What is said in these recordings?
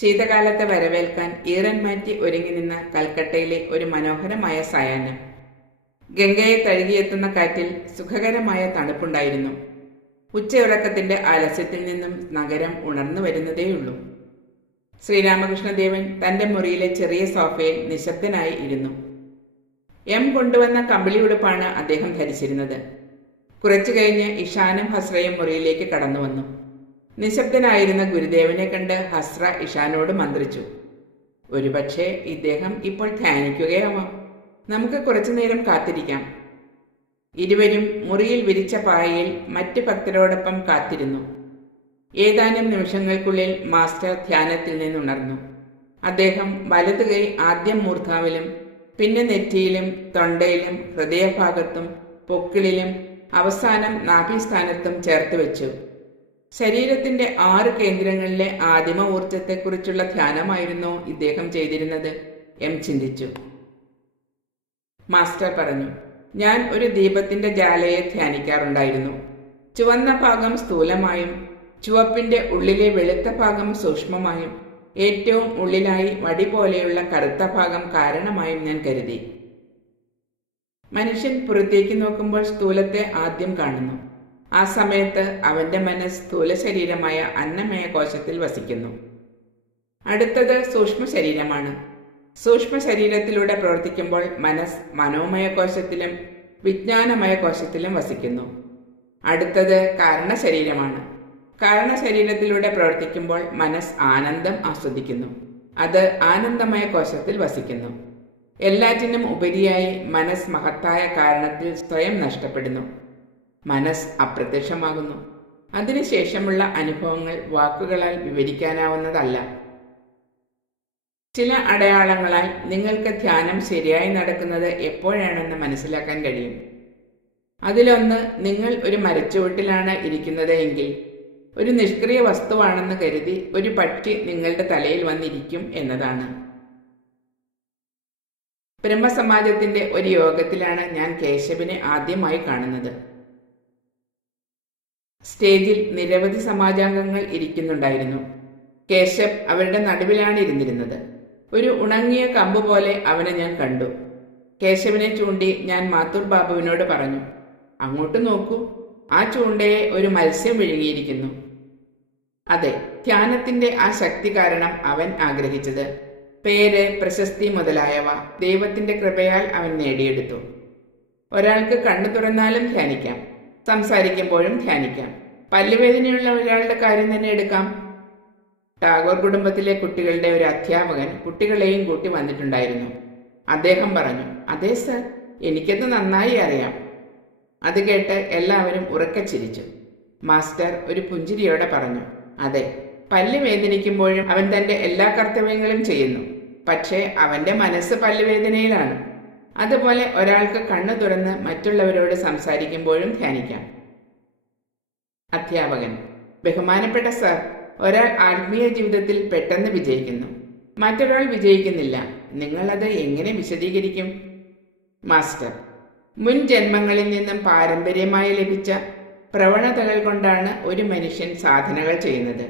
ശീതകാലത്തെ വരവേൽക്കാൻ ഈറൻ മാറ്റി ഒരുങ്ങി നിന്ന കൽക്കട്ടയിലെ ഒരു മനോഹരമായ സായാഹ്നം. ഗംഗയെ തഴുകിയെത്തുന്ന കാറ്റിൽ സുഖകരമായ തണുപ്പുണ്ടായിരുന്നു. ഉച്ചയുറക്കത്തിന്റെ ആലസ്യത്തിൽ നിന്നും നഗരം ഉണർന്നു വരുന്നതേയുള്ളൂ. ശ്രീരാമകൃഷ്ണദേവൻ തന്റെ മുറിയിലെ ചെറിയ സോഫയിൽ നിശബ്ദനായി ഇരുന്നു. എം കൊണ്ടുവന്ന കമ്പിളി ഉടുപ്പാണ് അദ്ദേഹം ധരിച്ചിരുന്നത്. കുറച്ചു കഴിഞ്ഞ് ഇഷാനും ഹസ്രയും മുറിയിലേക്ക് കടന്നു വന്നു നിശബ്ദനായിരുന്ന ഗുരുദേവനെ കണ്ട് ഹസ്ര ഇഷാനോട് മന്ത്രിച്ചു ഒരുപക്ഷെ ഇദ്ദേഹം ഇപ്പോൾ ധ്യാനിക്കുകയാവാം. നമുക്ക് കുറച്ചു നേരം കാത്തിരിക്കാം. ഇരുവരും മുറിയിൽ വിരിച്ച പായയിൽ മറ്റ് ഭക്തരോടൊപ്പം കാത്തിരുന്നു. ഏതാനും നിമിഷങ്ങൾക്കുള്ളിൽ മാസ്റ്റർ ധ്യാനത്തിൽ നിന്നുണർന്നു. അദ്ദേഹം വലതു കൈ ആദ്യം മൂർധാവിലും പിന്നെ നെറ്റിയിലും തൊണ്ടയിലും ഹൃദയഭാഗത്തും പൊക്കിളിലും അവസാനം നാഭിസ്ഥാനത്തും ചേർത്ത് വെച്ചു. ശരീരത്തിന്റെ ആറ് കേന്ദ്രങ്ങളിലെ ആദിമ ഊർജത്തെക്കുറിച്ചുള്ള ധ്യാനമായിരുന്നു ഇദ്ദേഹം ചെയ്തിരുന്നത്. എം ചിന്തിച്ചു. മാസ്റ്റർ പറഞ്ഞു ഞാൻ ഒരു ദീപത്തിന്റെ ജാലയെ ധ്യാനിക്കാറുണ്ടായിരുന്നു. ചുവന്ന ഭാഗം സ്ഥൂലമായും ചുവപ്പിന്റെ ഉള്ളിലെ വെളുത്ത ഭാഗം സൂക്ഷ്മമായും ഏറ്റവും ഉള്ളിലായി വടി പോലെയുള്ള കറുത്ത ഭാഗം കാരണമായും ഞാൻ കരുതി. മനുഷ്യൻ പുറത്തേക്ക് നോക്കുമ്പോൾ സ്ഥൂലത്തെ ആദ്യം കാണുന്നു. ആ സമയത്ത് അവന്റെ മനസ്സ് സ്ഥൂല ശരീരമായ അന്നമയ കോശത്തിൽ വസിക്കുന്നു. അടുത്തത് സൂക്ഷ്മ ശരീരമാണ്. സൂക്ഷ്മ ശരീരത്തിലൂടെ പ്രവർത്തിക്കുമ്പോൾ മനസ്സ് മനോമയ കോശത്തിലും വിജ്ഞാനമയ കോശത്തിലും വസിക്കുന്നു. അടുത്തത് കാരണ ശരീരമാണ്. കാരണ ശരീരത്തിലൂടെ പ്രവർത്തിക്കുമ്പോൾ മനസ്സ് ആനന്ദം ആസ്വദിക്കുന്നു. അത് ആനന്ദമയ കോശത്തിൽ വസിക്കുന്നു. എല്ലാറ്റിനും ഉപരിയായി മനസ്സ് മഹത്തായ കാരണത്തിൽ സ്വയം നഷ്ടപ്പെടുന്നു. മനസ്സ് അപ്രത്യക്ഷമാകുന്നു. അതിനുശേഷമുള്ള അനുഭവങ്ങൾ വാക്കുകളാൽ വിവരിക്കാനാവുന്നതല്ല. ചില അടയാളങ്ങളാൽ നിങ്ങൾക്ക് ധ്യാനം ശരിയായി നടക്കുന്നത് എപ്പോഴാണെന്ന് മനസ്സിലാക്കാൻ കഴിയും. അതിലൊന്ന് നിങ്ങൾ ഒരു മരച്ചുവട്ടിലാണ് ഇരിക്കുന്നത് എങ്കിൽ. ഒരു നിഷ്ക്രിയ വസ്തുവാണെന്ന് കരുതി ഒരു പക്ഷി നിങ്ങളുടെ തലയിൽ വന്നിരിക്കും എന്നതാണ്. ബ്രഹ്മസമാജത്തിന്റെ ഒരു യോഗത്തിലാണ് ഞാൻ കേശവിനെ ആദ്യമായി കാണുന്നത്. സ്റ്റേജിൽ നിരവധി സമാജാംഗങ്ങൾ ഇരിക്കുന്നുണ്ടായിരുന്നു. കേശവ് അവരുടെ നടുവിലാണ് ഇരുന്നിരുന്നത്. ഒരു ഉണങ്ങിയ കമ്പ് പോലെ അവനെ ഞാൻ കണ്ടു. കേശവിനെ ചൂണ്ടി ഞാൻ മാത്തൂർ ബാബുവിനോട് പറഞ്ഞു അങ്ങോട്ട് നോക്കൂ. ആ ചൂണ്ടയെ ഒരു മത്സ്യം വിഴുങ്ങിയിരിക്കുന്നു. അതെ ധ്യാനത്തിന്റെ ആ ശക്തി കാരണം അവൻ ആഗ്രഹിച്ചത്. പേര് പ്രശസ്തി മുതലായവ ദൈവത്തിന്റെ കൃപയാൽ അവൻ നേടിയെടുത്തു. ഒരാൾക്ക് കണ്ണു തുറന്നാലും ധ്യാനിക്കാം. സംസാരിക്കുമ്പോഴും ധ്യാനിക്കാം. പല്ലുവേദനയുള്ള ഒരാളുടെ കാര്യം തന്നെ എടുക്കാം. ടാഗോർ കുടുംബത്തിലെ കുട്ടികളുടെ ഒരു അധ്യാപകൻ കുട്ടികളെയും കൂട്ടി വന്നിട്ടുണ്ടായിരുന്നു. അദ്ദേഹം പറഞ്ഞു അതെ സർ എനിക്കത് നന്നായി അറിയാം. അത് കേട്ട് എല്ലാവരും ഉറക്കെ ചിരിച്ചു. മാസ്റ്റർ ഒരു പുഞ്ചിരിയോടെ പറഞ്ഞു അതെ പല്ല് വേദനിക്കുമ്പോഴും അവൻ തന്റെ എല്ലാ കർത്തവ്യങ്ങളും ചെയ്യുന്നു. പക്ഷേ അവന്റെ മനസ്സ് പല്ലുവേദനയിലാണ്. അതുപോലെ ഒരാൾക്ക് കണ്ണു തുറന്ന് മറ്റുള്ളവരോട് സംസാരിക്കുമ്പോഴും ധ്യാനിക്കാം. അധ്യാപകൻ ബഹുമാനപ്പെട്ട സർ ഒരാൾ ആത്മീയ ജീവിതത്തിൽ പെട്ടെന്ന് വിജയിക്കുന്നു. മറ്റൊരാൾ വിജയിക്കുന്നില്ല. നിങ്ങളത് എങ്ങനെ വിശദീകരിക്കും? മാസ്റ്റർ മുൻ ജന്മങ്ങളിൽ നിന്നും പാരമ്പര്യമായി ലഭിച്ച പ്രവണതകൾ കൊണ്ടാണ് ഒരു മനുഷ്യൻ സാധനകൾ ചെയ്യുന്നത്.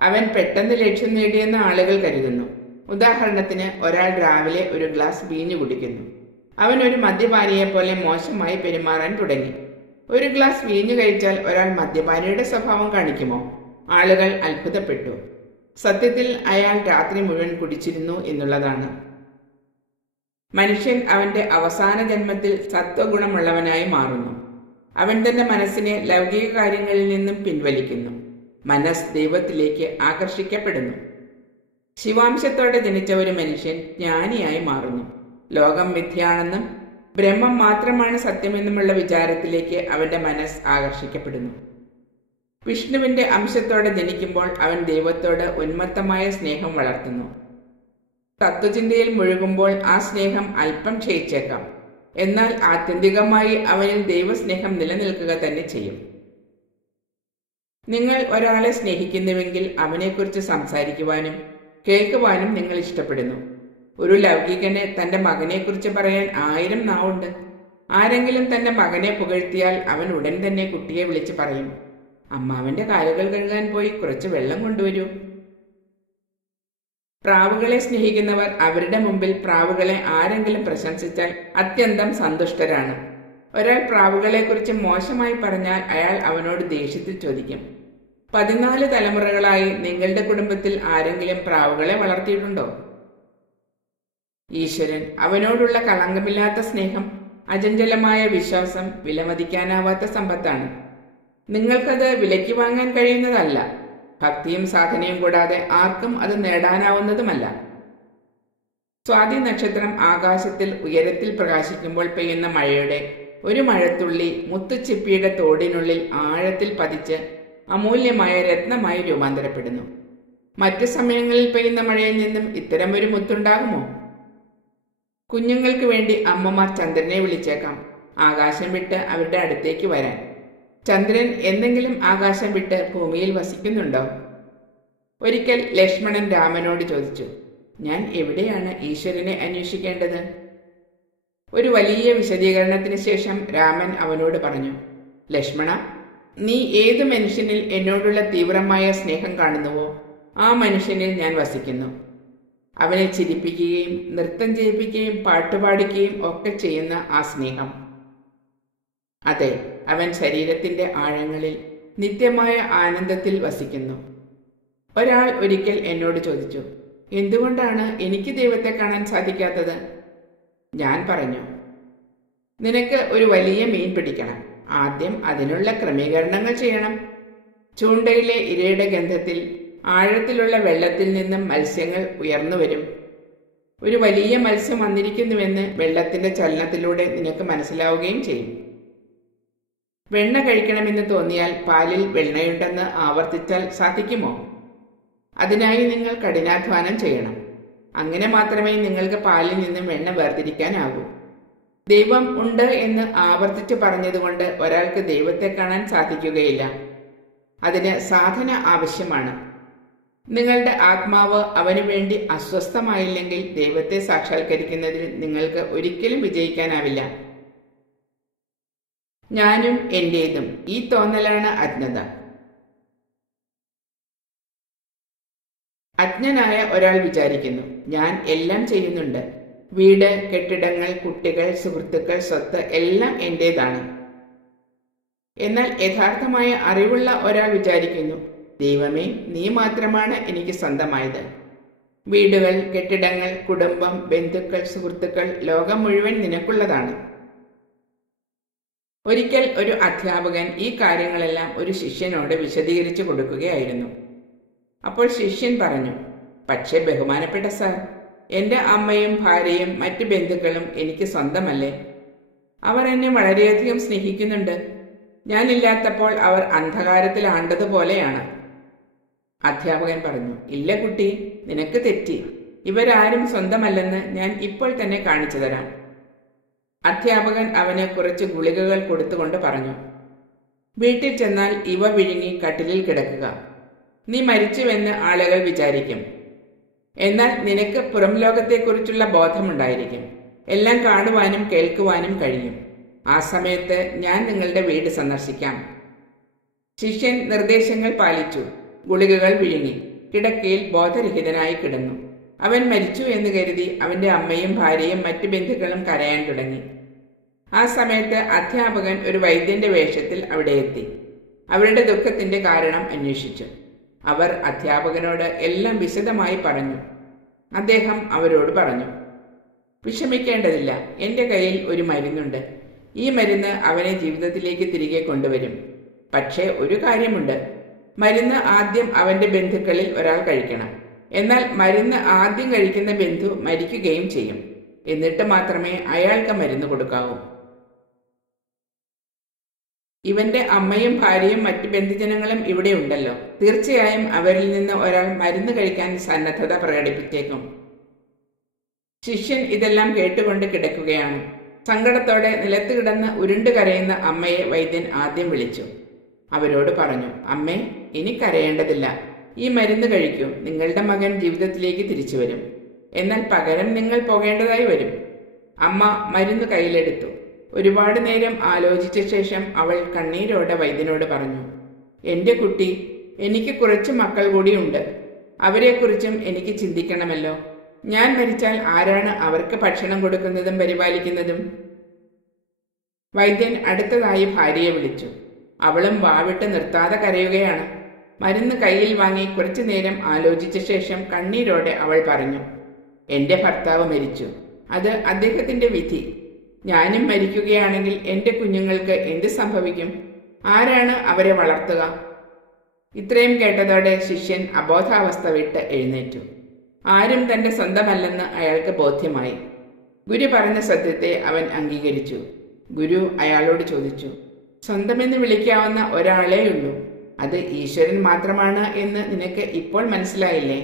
അവൻ പെട്ടെന്ന് ലക്ഷ്യം നേടിയെന്ന് ആളുകൾ കരുതുന്നു. ഉദാഹരണത്തിന് ഒരാൾ രാവിലെ ഒരു ഗ്ലാസ് വീഞ്ഞു കുടിക്കുന്നു. അവൻ ഒരു മദ്യപാനിയെ പോലെ മോശമായി പെരുമാറാൻ തുടങ്ങി. ഒരു ഗ്ലാസ് വീഞ്ഞു കഴിച്ചാൽ ഒരാൾ മദ്യപാനിയുടെ സ്വഭാവം കാണിക്കുമോ? ആളുകൾ അത്ഭുതപ്പെട്ടു. സത്യത്തിൽ അയാൾ രാത്രി മുഴുവൻ കുടിച്ചിരുന്നു എന്നുള്ളതാണ്. മനുഷ്യൻ അവന്റെ അവസാന ജന്മത്തിൽ സത്വഗുണമുള്ളവനായി മാറുന്നു. അവൻ തന്റെ മനസ്സിനെ ലൗകിക കാര്യങ്ങളിൽ നിന്നും പിൻവലിക്കുന്നു. മനസ്സ് ദൈവത്തിലേക്ക് ആകർഷിക്കപ്പെടുന്നു. ശിവാംശത്തോടെ ജനിച്ച ഒരു മനുഷ്യൻ ജ്ഞാനിയായി മാറുന്നു. ലോകം മിഥ്യയാണെന്നും ബ്രഹ്മം മാത്രമാണ് സത്യമെന്നുമുള്ള വിചാരത്തിലേക്ക് അവന്റെ മനസ്സ് ആകർഷിക്കപ്പെടുന്നു. വിഷ്ണുവിന്റെ അംശത്തോടെ ജനിക്കുമ്പോൾ അവൻ ദൈവത്തോട് ഉന്മത്തമായ സ്നേഹം വളർത്തുന്നു. തത്വചിന്തയിൽ മുഴുകുമ്പോൾ ആ സ്നേഹം അല്പം ക്ഷയിച്ചേക്കാം. എന്നാൽ ആത്യന്തികമായി അവനിൽ ദൈവസ്നേഹം നിലനിൽക്കുക തന്നെ ചെയ്യും. നിങ്ങൾ ഒരാളെ സ്നേഹിക്കുന്നുവെങ്കിൽ അവനെക്കുറിച്ച് സംസാരിക്കുവാനും കേൾക്കുവാനും നിങ്ങൾ ഇഷ്ടപ്പെടുന്നു. ഒരു ലൗകികന് തന്റെ മകനെക്കുറിച്ച് പറയാൻ ആയിരം നാവുണ്ട്. ആരെങ്കിലും തന്റെ മകനെ പുകഴ്ത്തിയാൽ അവൻ ഉടൻ തന്നെ കുട്ടിയെ വിളിച്ച് പറയും. അമ്മാവന്റെ കാലുകൾ കഴുകാൻ പോയി കുറച്ച് വെള്ളം കൊണ്ടുവരൂ. പ്രാവുകളെ സ്നേഹിക്കുന്നവർ അവരുടെ മുമ്പിൽ പ്രാവുകളെ ആരെങ്കിലും പ്രശംസിച്ചാൽ അത്യന്തം സന്തുഷ്ടരാണ്. ഒരാൾ പ്രാവുകളെക്കുറിച്ച് മോശമായി പറഞ്ഞാൽ അയാൾ അവനോട് ദേഷ്യത്തിൽ ചോദിക്കും. പതിനാല് തലമുറകളായി നിങ്ങളുടെ കുടുംബത്തിൽ ആരെങ്കിലും പ്രാവുകളെ വളർത്തിയിട്ടുണ്ടോ? ഈശ്വരൻ അവനോടുള്ള കളങ്കമില്ലാത്ത സ്നേഹം അചഞ്ചലമായ വിശ്വാസം വിലമതിക്കാനാവാത്ത സമ്പത്താണ്. നിങ്ങൾക്കത് വിലയ്ക്ക് വാങ്ങാൻ കഴിയുന്നതല്ല. ഭക്തിയും സാധനയും കൂടാതെ ആർക്കും അത് നേടാനാവുന്നതുമല്ല. സ്വാതി നക്ഷത്രം ആകാശത്തിൽ ഉയരത്തിൽ പ്രകാശിക്കുമ്പോൾ പെയ്യുന്ന മഴയുടെ ഒരു മഴത്തുള്ളി മുത്തുച്ചിപ്പിയുടെ തോടിനുള്ളിൽ ആഴത്തിൽ പതിച്ച് അമൂല്യമായ രത്നമായി രൂപാന്തരപ്പെടുന്നു. മറ്റു സമയങ്ങളിൽ പെയ്യുന്ന മഴയിൽ നിന്നും ഇത്തരം ഒരു മുത്തുണ്ടാകുമോ? കുഞ്ഞുങ്ങൾക്ക് വേണ്ടി അമ്മമാർ ചന്ദ്രനെ വിളിച്ചേക്കാം. ആകാശം വിട്ട് അവരുടെ അടുത്തേക്ക് വരാൻ. ചന്ദ്രൻ എന്തെങ്കിലും ആകാശം വിട്ട് ഭൂമിയിൽ വസിക്കുന്നുണ്ടോ? ഒരിക്കൽ ലക്ഷ്മണൻ രാമനോട് ചോദിച്ചു ഞാൻ എവിടെയാണ് ഈശ്വരനെ അന്വേഷിക്കേണ്ടത്? ഒരു വലിയ വിശദീകരണത്തിന് ശേഷം രാമൻ അവനോട് പറഞ്ഞു ലക്ഷ്മണ നീ ഏത് മനുഷ്യനിൽ എന്നോടുള്ള തീവ്രമായ സ്നേഹം കാണുന്നുവോ? ആ മനുഷ്യനിൽ ഞാൻ വസിക്കുന്നു. അവനെ ചിരിപ്പിക്കുകയും നൃത്തം ചെയ്യിപ്പിക്കുകയും പാട്ടുപാടിക്കുകയും ഒക്കെ ചെയ്യുന്ന ആ സ്നേഹം. അതെ അവൻ ശരീരത്തിന്റെ ആഴങ്ങളിൽ നിത്യമായ ആനന്ദത്തിൽ വസിക്കുന്നു. ഒരാൾ ഒരിക്കൽ എന്നോട് ചോദിച്ചു എന്തുകൊണ്ടാണ് എനിക്ക് ദൈവത്തെ കാണാൻ സാധിക്കാത്തത്? ഞാൻ പറഞ്ഞു നിനക്ക് ഒരു വലിയ മീൻ പിടിക്കണം. ആദ്യം അതിനുള്ള ക്രമീകരണങ്ങൾ ചെയ്യണം. ചൂണ്ടയിലെ ഇരയുടെ ഗന്ധത്തിൽ ആഴത്തിലുള്ള വെള്ളത്തിൽ നിന്നും മത്സ്യങ്ങൾ ഉയർന്നു വരും. ഒരു വലിയ മത്സ്യം വന്നിരിക്കുന്നുവെന്ന് വെള്ളത്തിന്റെ ചലനത്തിലൂടെ നിനക്ക് മനസ്സിലാവുകയും ചെയ്യും. വെണ്ണ കഴിക്കണമെന്ന് തോന്നിയാൽ പാലിൽ വെണ്ണയുണ്ടെന്ന് ആവർത്തിച്ചാൽ സാധിക്കുമോ? അതിനായി നിങ്ങൾ കഠിനാധ്വാനം ചെയ്യണം. അങ്ങനെ മാത്രമേ നിങ്ങൾക്ക് പാലിൽ നിന്നും വെണ്ണ വേർതിരിക്കാനാകൂ. ദൈവം ഉണ്ട് എന്ന് ആവർത്തിച്ച് പറഞ്ഞതുകൊണ്ട് ഒരാൾക്ക് ദൈവത്തെ കാണാൻ സാധിക്കുകയില്ല. അതിന് സാധന ആവശ്യമാണ്. നിങ്ങളുടെ ആത്മാവ് അവന് വേണ്ടി അസ്വസ്ഥമായില്ലെങ്കിൽ ദൈവത്തെ സാക്ഷാത്കരിക്കുന്നതിൽ നിങ്ങൾക്ക് ഒരിക്കലും വിജയിക്കാനാവില്ല. ഞാനും എന്റേതും ഈ തോന്നലാണ് അജ്ഞത. അജ്ഞനായ ഒരാൾ വിചാരിക്കുന്നു ഞാൻ എല്ലാം ചെയ്യുന്നുണ്ട്. വീട് കെട്ടിടങ്ങൾ കുട്ടികൾ സുഹൃത്തുക്കൾ സ്വത്ത് എല്ലാം എന്റേതാണ്. എന്നാൽ യഥാർത്ഥമായ അറിവുള്ള ഒരാൾ വിചാരിക്കുന്നു ദൈവമേ നീ മാത്രമാണ് എനിക്ക് സ്വന്തമായത്. വീടുകൾ കെട്ടിടങ്ങൾ കുടുംബം ബന്ധുക്കൾ സുഹൃത്തുക്കൾ ലോകം മുഴുവൻ നിനക്കുള്ളതാണ്. ഒരിക്കൽ ഒരു അധ്യാപകൻ ഈ കാര്യങ്ങളെല്ലാം ഒരു ശിഷ്യനോട് വിശദീകരിച്ചു കൊടുക്കുകയായിരുന്നു. അപ്പോൾ ശിഷ്യൻ പറഞ്ഞു പക്ഷേ ബഹുമാനപ്പെട്ട സാർ എന്റെ അമ്മയും ഭാര്യയും മറ്റു ബന്ധുക്കളും എനിക്ക് സ്വന്തമല്ലേ? അവർ എന്നെ വളരെയധികം സ്നേഹിക്കുന്നുണ്ട്. ഞാനില്ലാത്തപ്പോൾ അവർ അന്ധകാരത്തിൽ ആണ്ടതുപോലെയാണ് അധ്യാപകൻ പറഞ്ഞു ഇല്ല കുട്ടി നിനക്ക് തെറ്റി. ഇവരാരും സ്വന്തമല്ലെന്ന് ഞാൻ ഇപ്പോൾ തന്നെ കാണിച്ചു തരാം. അധ്യാപകൻ അവന് കുറച്ച് ഗുളികകൾ കൊടുത്തുകൊണ്ട് പറഞ്ഞു വീട്ടിൽ ചെന്നാൽ ഇവ വിഴുങ്ങി കട്ടിലിൽ കിടക്കുക. നീ മരിച്ചുവെന്ന് ആളുകൾ വിചാരിക്കും. എന്നാൽ നിനക്ക് പുറം ലോകത്തെക്കുറിച്ചുള്ള ബോധമുണ്ടായിരിക്കും. എല്ലാം കാണുവാനും കേൾക്കുവാനും കഴിയും. ആ സമയത്ത് ഞാൻ നിങ്ങളുടെ വീട് സന്ദർശിക്കാം. ശിഷ്യൻ നിർദ്ദേശങ്ങൾ പാലിച്ചു. ഗുളികകൾ വിഴുങ്ങി. കിടക്കയിൽ ബോധരഹിതനായി കിടന്നു. അവൻ മരിച്ചു എന്ന് കരുതി അവന്റെ അമ്മയും ഭാര്യയും മറ്റു ബന്ധുക്കളും കരയാൻ തുടങ്ങി. ആ സമയത്ത് അധ്യാപകൻ ഒരു വൈദ്യന്റെ വേഷത്തിൽ അവിടെ എത്തി. അവരുടെ ദുഃഖത്തിന്റെ കാരണം അന്വേഷിച്ചു. അവർ അധ്യാപകനോട് എല്ലാം വിശദമായി പറഞ്ഞു. അദ്ദേഹം അവരോട് പറഞ്ഞു വിഷമിക്കേണ്ടതില്ല എന്റെ കയ്യിൽ ഒരു മരുന്നുണ്ട്. ഈ മരുന്ന് അവനെ ജീവിതത്തിലേക്ക് തിരികെ കൊണ്ടുവരും. പക്ഷേ ഒരു കാര്യമുണ്ട്. മരുന്ന് ആദ്യം അവന്റെ ബന്ധുക്കളിൽ ഒരാൾ കഴിക്കണം. എന്നാൽ മരുന്ന് ആദ്യം കഴിക്കുന്ന ബന്ധു മരിക്കുകയും ചെയ്യും. എന്നിട്ട് മാത്രമേ അയാൾക്ക് മരുന്ന് കൊടുക്കാവൂ. ഇവന്റെ അമ്മയും ഭാര്യയും മറ്റു ബന്ധുജനങ്ങളും ഇവിടെ ഉണ്ടല്ലോ. തീർച്ചയായും അവരിൽ നിന്ന് ഒരാൾ മരുന്ന് കഴിക്കാൻ സന്നദ്ധത പ്രകടിപ്പിച്ചേക്കും. ശിഷ്യൻ ഇതെല്ലാം കേട്ടുകൊണ്ട് കിടക്കുകയാണ്. സങ്കടത്തോടെ നിലത്ത് കിടന്ന് ഉരുണ്ടു കരയുന്ന അമ്മയെ വൈദ്യൻ ആദ്യം വിളിച്ചു. അവരോട് പറഞ്ഞു അമ്മേ ഇനി കരയേണ്ടതില്ല. ഈ മരുന്ന് കഴിക്കൂ. നിങ്ങളുടെ മകൻ ജീവിതത്തിലേക്ക് തിരിച്ചു വരും. എന്നാൽ പകരം നിങ്ങൾ പോകേണ്ടതായി വരും. അമ്മ മരുന്ന് കയ്യിലെടുത്തു. ഒരുപാട് നേരം ആലോചിച്ച ശേഷം അവൾ കണ്ണീരോടെ വൈദ്യനോട് പറഞ്ഞു എന്റെ കുട്ടി എനിക്ക് കുറച്ച് മക്കൾ കൂടിയുണ്ട് അവരെക്കുറിച്ചും എനിക്ക് ചിന്തിക്കണമല്ലോ. ഞാൻ മരിച്ചാൽ ആരാണ് അവർക്ക് ഭക്ഷണം കൊടുക്കുന്നതും പരിപാലിക്കുന്നതും? വൈദ്യൻ അടുത്തതായി ഭാര്യയെ വിളിച്ചു അവളും വാവിട്ട് നിർത്താതെ കരയുകയാണ്. മരുന്ന് കയ്യിൽ വാങ്ങി കുറച്ചു നേരം ആലോചിച്ച ശേഷം കണ്ണീരോടെ അവൾ പറഞ്ഞു എന്റെ ഭർത്താവ് മരിച്ചു. അത് അദ്ദേഹത്തിന്റെ വിധി. ഞാനും മരിക്കുകയാണെങ്കിൽ എന്റെ കുഞ്ഞുങ്ങൾക്ക് എന്ത് സംഭവിക്കും? ആരാണ് അവരെ വളർത്തുക? ഇത്രയും കേട്ടതോടെ ശിഷ്യൻ അബോധാവസ്ഥ വിട്ട് എഴുന്നേറ്റു. ആരും തന്റെ സ്വന്തമല്ലെന്ന് അയാൾക്ക് ബോധ്യമായി. ഗുരു പറഞ്ഞ സത്യത്തെ അവൻ അംഗീകരിച്ചു. ഗുരു അയാളോട് ചോദിച്ചു സ്വന്തമെന്ന് വിളിക്കാവുന്ന ഒരാളേ ഉള്ളൂ. അത് ഈശ്വരൻ മാത്രമാണ് എന്ന് നിനക്ക് ഇപ്പോൾ മനസ്സിലായില്ലേ?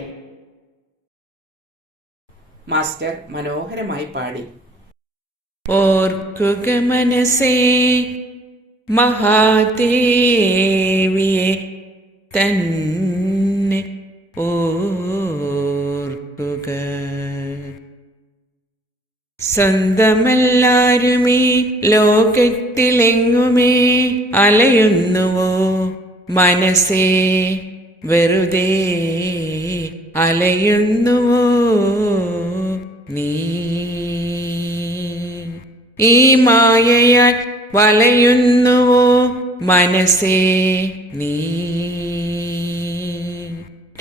മാസ്റ്റർ മനോഹരമായി പാടി. ഓർക്കുക മനസ്സേ മഹാദേവിയെ തന്നെ ഓർക്കുക സ്വന്തമല്ലാരുമീ ലോകത്തിലെങ്ങുമേ അലയുന്നുവോ? മനസ്സേ വെറുതെ അലയുന്നുവോ? നീ ഈ മായയാൽ വലയുന്നുവോ? മനസ്സേ നീ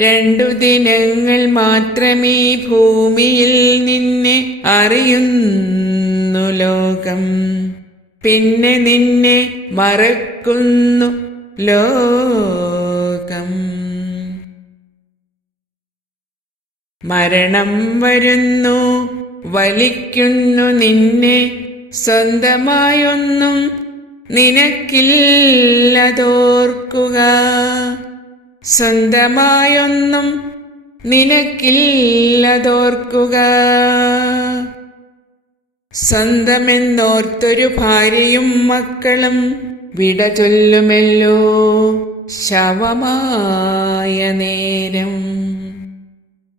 രണ്ടു ദിനങ്ങൾ മാത്രമേ ഭൂമിയിൽ നിന്നെ അറിയുന്നു ലോകം. പിന്നെ നിന്നെ മറക്കുന്നു ലോകം. മരണം വരുന്നു വലിക്കുന്നു നിന്നെ. സ്വന്തമായൊന്നും നിനക്കില്ലതോർക്കുക. സ്വന്തമായൊന്നും നിനക്കില്ലതോർക്കുക. സ്വന്തമെന്നോർത്തൊരു ഭാര്യയും മക്കളും വിട ചൊല്ലുമല്ലോ. ശവമായ നേരം.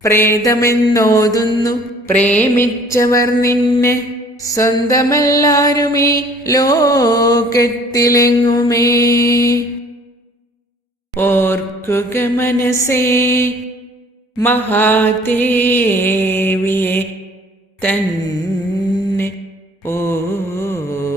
പ്രേതമെന്നോതുന്നു പ്രേമിച്ചവർ നിന്നെ. സ്വന്തമെല്ലാരുമേ ലോകത്തിലെങ്ങുമേ. गमनसे महादेव्ये तन् ओर्गुग